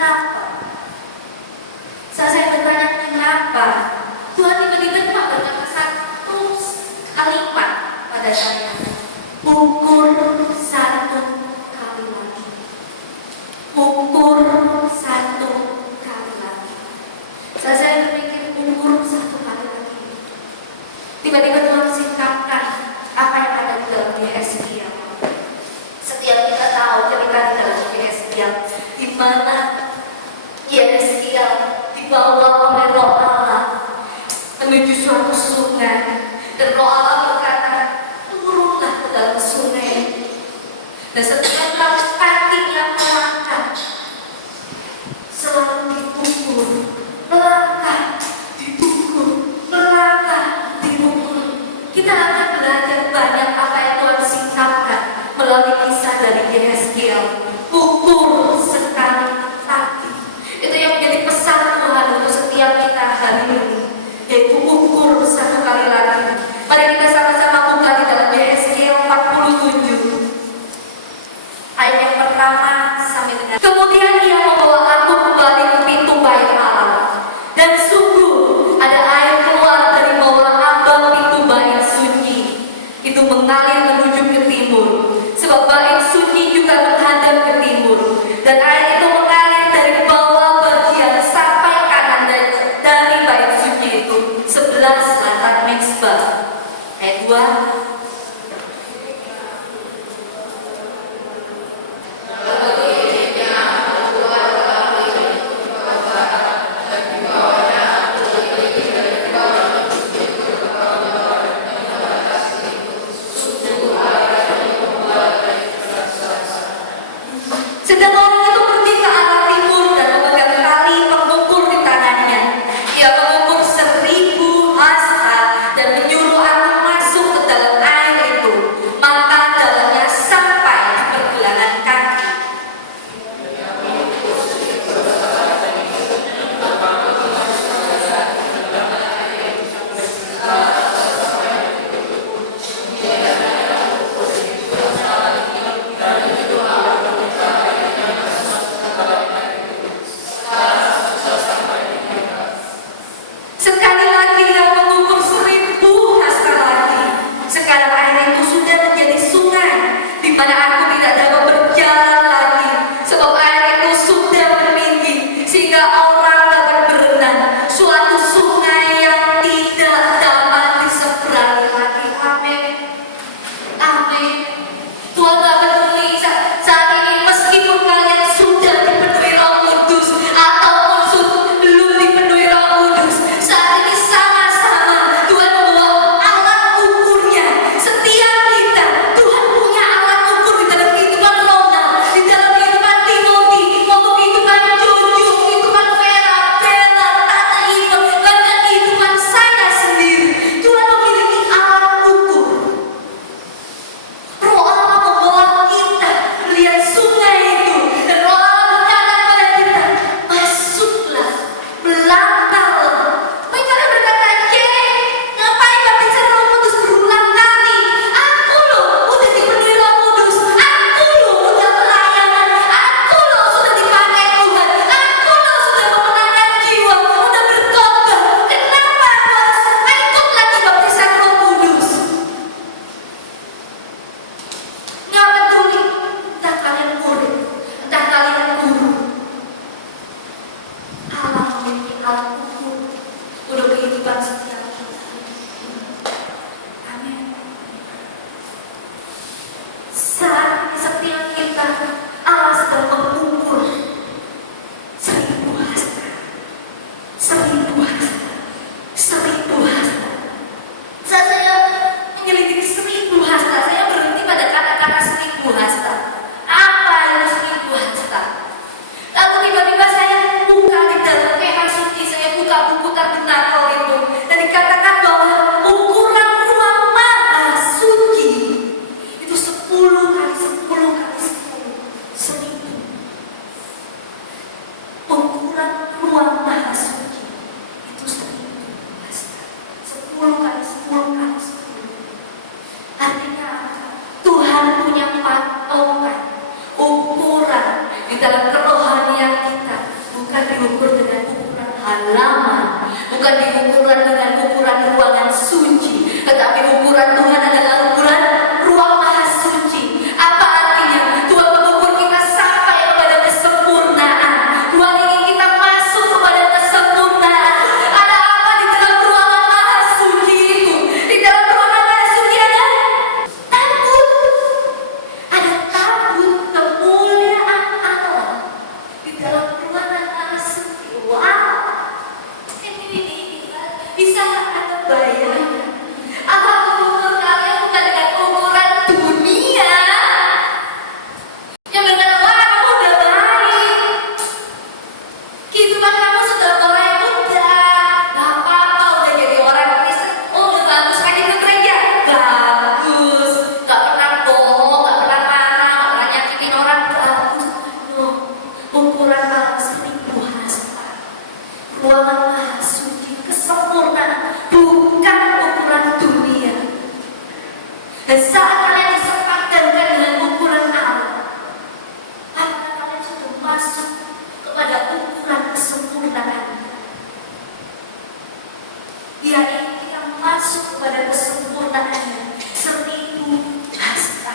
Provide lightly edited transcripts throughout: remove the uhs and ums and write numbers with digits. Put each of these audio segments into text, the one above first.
kenapa? Saat saya bertanya kenapa, Tuhan tiba-tiba cuma berkata satu kalimat pada saya. Ukur satu kali lagi. Ukur satu kali lagi. Saat saya berpikir ukur satu kali lagi, tiba-tiba Tuhan singkapkan apa yang ada di dalam Yesaya. Setiap kita tahu cerita di dalam Yesaya, di mana Yesaya dibawa oleh Roh Allah menuju suatu sungai, dan Roh Allah berkata, turunlah ke dalam sungai. Dan setiap kaki yang melangkah selalu dipukul, melangkah, dipukul, melangkah, dipukul. Kita akan belajar banyak apa yang Tuhan singkapkan melalui kisah dari Yesaya. Ukur sekali lagi. Itu yang menjadi pesan Tuhan untuk setiap kita hari ini, yaitu ukur satu kali lagi. Mari kita sama-sama buka di dalam Yesaya 47 ayat yang pertama sampai dengan. Kemudian Ia membawa aku kembali ke pintu bait Allah, dan sungguh ada air keluar dari bawah ambang pintu bait suci. Itu mengalir menuju ke timur, sebab bait suci juga menghadap ke timur, dan air itu mengalir dari bawah bagian sampai kanan dari bait suci itu, 11 lantai mezbah. Ayat 2. Sedang orang itu pergi ke arah timur dan memegang tali pengukur di tangannya. Ia mengukur 1000 hasta dan menyuruh aku masuk ke dalam air itu, maka dalamnya sampai di pergelangan kaki. Sekali lagi ia mengukur 1000 hasta lagi. Sekarang air itu sudah menjadi sungai, di mana aku tidak dapat berjalan lagi, sebab air itu sudah meninggi sehingga orang dapat berenang. Suatu sungai yang tidak dapat diseberangi lagi. Amin. Amin. Tuhan tak peduli saat ini, meskipun kalian sudah dipenuhi Roh Kudus ataupun belum dipenuhi Roh Kudus. Saat ini sama-sama Tuhan membawa alat ukurnya. Setiap kita, Tuhan punya alat ukur di dalam kehidupan Rona, di dalam kehidupan Timothy, maupun kehidupan Jojo, kehidupan Vera, Bella, Tata Ivan, bahkan kehidupan saya sendiri. Tuhan memiliki alat ukur. Roh Allah membawa kita melihat sungai itu, dan Roh Allah berkata kepada kita, masuklah, melangkahlah. Mungkin kalian berkata, ngapain baptisan Roh Kudus berulang kali? Aku loh udah dipenuhi Roh Kudus, aku loh udah pelayanan, aku loh sudah dipakai Tuhan, aku loh sudah memenangkan jiwa, udah bertobat. Kenapa aku harus ikut lagi baptisan Roh Kudus? Nggak peduli, entah kalian murid, entah kalian guru, Allah memiliki alat ukur untuk kehidupan setiap kita. Amin. Saat ini setiap kita, Allah sedang mengukur 1000 hasta, 1000 hasta, 1000 hasta. Saat saya menyelidiki 1000 hasta, saya berhenti pada kata-kata 1000 hasta. Apa itu 1000 hasta? Lalu tiba-tiba saya buka di dalam kemah suci, saya buka buku tabernakel itu, dan dikatakan bahwa ukuran ruang maha suci itu 10 kali 10 kali 10, 1000. Ukuran ruang maha suci itu 1000 hasta, 10 kali 10 kali 10. Artinya Tuhan punya patokan, ukuran di dalam kerohanian kita bukan diukuran dengan ukuran ruangan suci, tetapi ukuran Tuhan adalah ukuran ruang maha suci. Apa artinya? Tuhan mengukur kita sampai kepada kesempurnaan. Tuhan ingin kita masuk kepada kesempurnaan. Ada apa di dalam ruangan maha suci itu? Di dalam ruangan maha suci ada tabut. Ada tabut kemuliaan Allah di dalam ruangan maha suci. Wow. Bisa Anda bayangkan? Allah mengukur kalian bukan dengan ukuran dunia yang dengan wah kamu udah baik, kehidupan kamu sudah baik, udah gak apa-apa, udah jadi orang Kristen, oh udah bagus, rajin ke gereja, bagus, gak pernah bohong, gak pernah marah, gak pernah nyakitin orang, bagus. No, ukuran Allah seribu hasta, ruangan maha suci, kesempurnaan, bukan ukuran dunia. Dan saat kalian disepadankan dengan ukuran Allah, maka kalian sudah masuk kepada ukuran kesempurnaan. Dia ingin kita masuk kepada kesempurnaannya seribu hasta,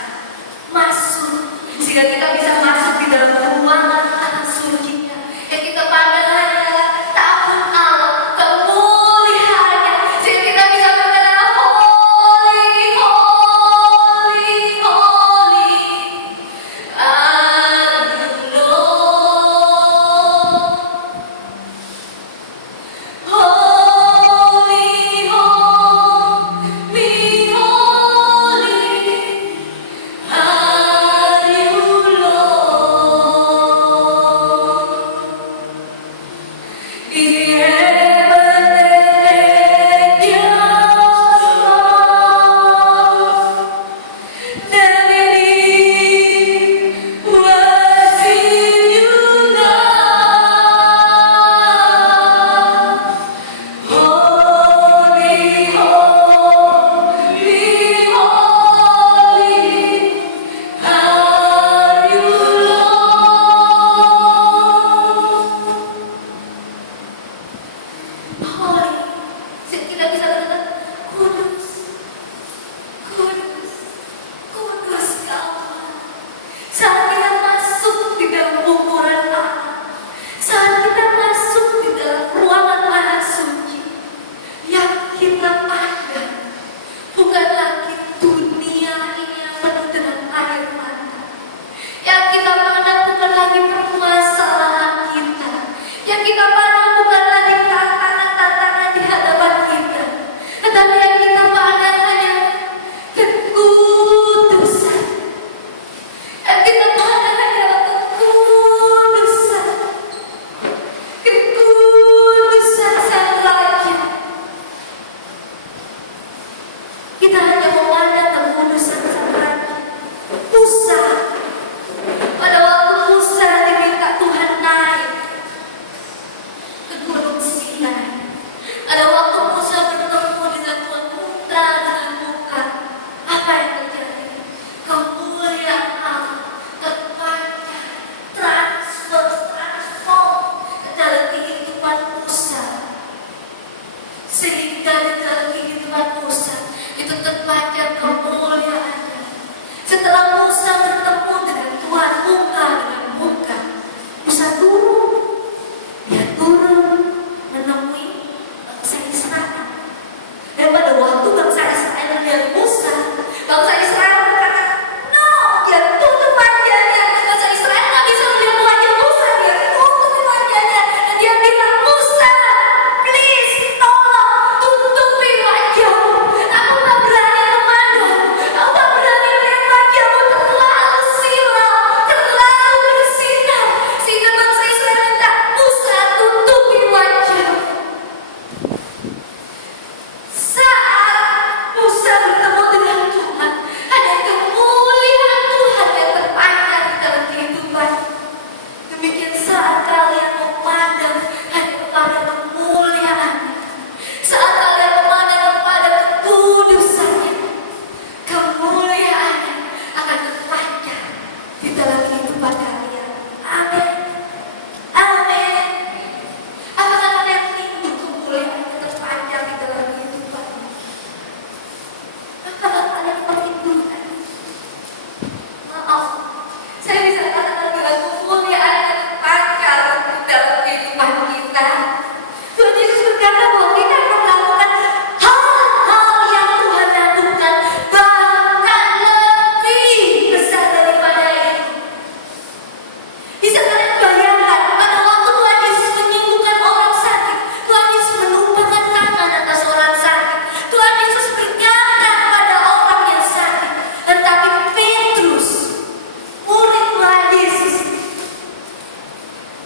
masuk sehingga kita bisa masuk di dalam ruangan maha sucinya yang kita pandang hanyalah tabut Allah, kemuliaannya, sehingga kita bisa mengenal holy, holy, holy, holy, holy, holy, are you Lord?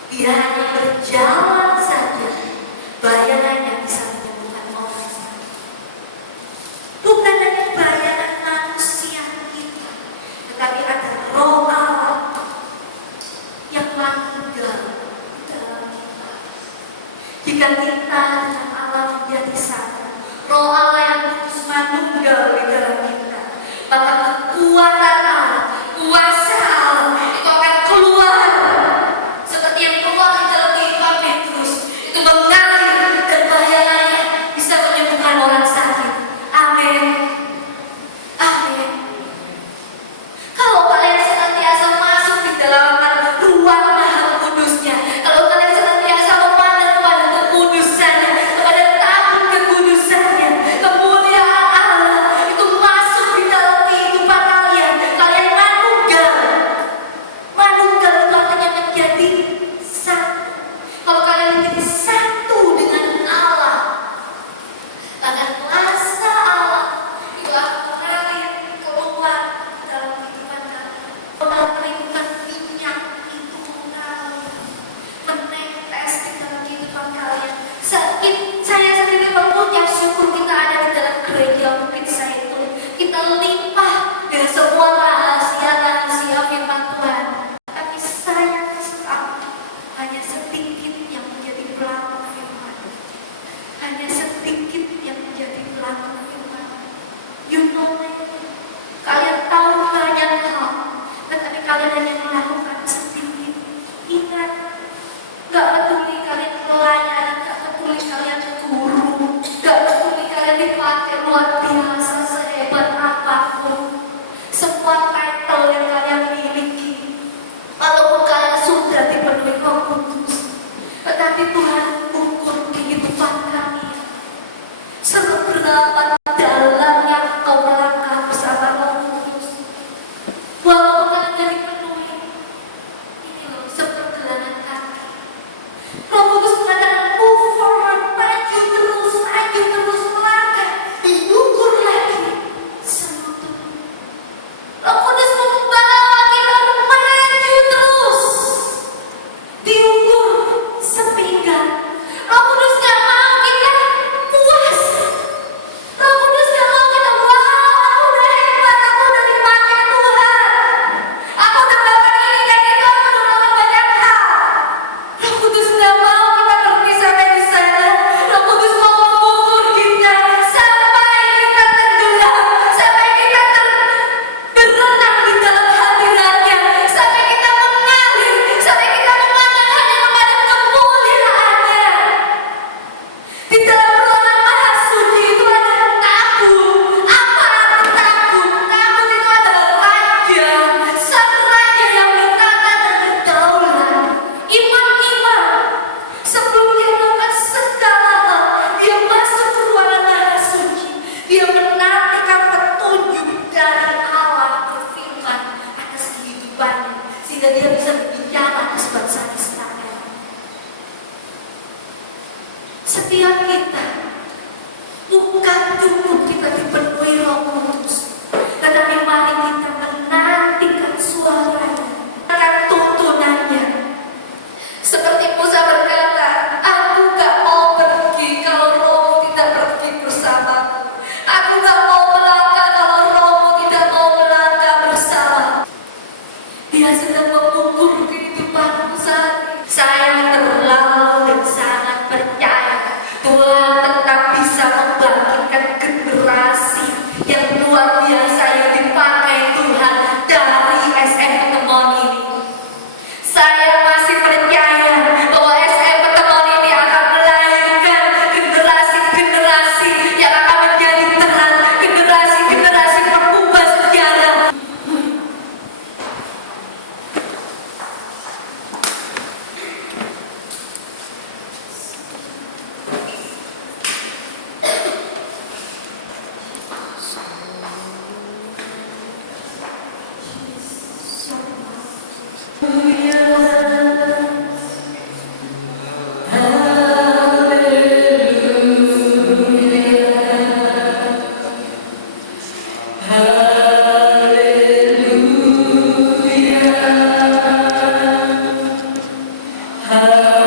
Dia hanya berjalan saja, bayangannya bisa menyembuhkan orang sakit. Bukan hanya bayangan manusia kita, tetapi ada roh Allah yang tinggal di dalam kita. Jika kita dengan Allah menjadi satu, roh Allah yang kudus manunggal di dalam kita, maka kekuatan Allah, kuasa Allah itu akan keluar seperti yang keluar di dalam kehidupan Petrus. Itu mengalir dan bayangannya bisa menyembuhkan orang sakit. Amin. Amin. Kalau kalian senantiasa masuk di dalam ruang Maha Kudusnya, kalau kalian senantiasa memandang kepada kekudusannya, kepada takut kekudusannya, kemuliaan Allah itu masuk di dalam kehidupan kalian. Kalian manunggal itu artinya menjadi satu. Kalau kalian menjadi satu dengan Allah, maka kuasa Allah itu akan mengalir keluar dalam kehidupan kalian. Menerimkan minyak itu mengalir, menetes di dalam kehidupan kalian. Saya sendiri mengucap syukur kita ada di dalam gereja Bukit Zaitun. Kita limpah dengan semua rahasia firman Tuhan. Tapi sayang sekali, hanya sedikit yang menjadi pelaku firman. Hanya sedikit yang menjadi pelaku firman. You know it. Kalian tahu banyak hal, tetapi kalian hanya melakukan sedikit. Ingat, gak peduli kalian pelayanan, gak peduli kalian guru, gak peduli kalian dipakai luar biasa sehebat apapun. Semua title yang kalian miliki, walaupun kalian sudah dipenuhi Roh Kudus, tetapi Tuhan ukur kehidupan kalian. Seberapa dalamnya kau melangkah bersama Roh Kudus. Walaupun kalian jadi penuhi, ini loh sepergelangan kaki. Roh Kudus mengatakan move forward, maju terus melangkah, diukur lagi semua. Roh Kudus membawa kita maju terus, diukur sepinggan. Roh Kudus gak mau kita puas. Roh Kudus gak mau kita, wah aku udah hebat, aku udah dipakai Tuhan, aku udah melakukan ini dan itu, aku udah melakukan banyak hal. Roh Kudus gak mau kita berhenti sampai di sana. Roh Kudus mau mengukur kita sampai kita tenggelam, sampai kita berenang di dalam hadiratnya, sampai kita mengalir, sampai kita memandang hanya kepada kemuliaannya. Di dalam ruangan Maha Suci itu ada tabut. Apa arti tabut? Tabut itu adalah raja, sang raja yang bertata dan berdaulat. Imam-imam sebelum dia melakukan segala hal, dia masuk ke ruangan Maha Suci. Dia menantikan petunjuk dari Allah berfirman atas kehidupannya, sehingga dia bisa berbicara atas bangsa Israel. Setiap kita bukan cukup kita dipenuhi Roh Kudus, tetapi mari kita menantikan suaranya, menantikan tuntunannya. Seperti Musa berkata, aku gak mau pergi kalau Rohmu tidak pergi bersamaku. Aku gak mau melangkah kalau Rohmu tidak mau melangkah bersama. Dia sedang mengukur kehidupanmu saat ini. Saya terlalu dan sangat percaya Tuhan tetap bisa membangkitkan generasi yang luar biasa yang dipakai Tuhan dari SM Ketemon ini. Saya masih percaya Tuhan.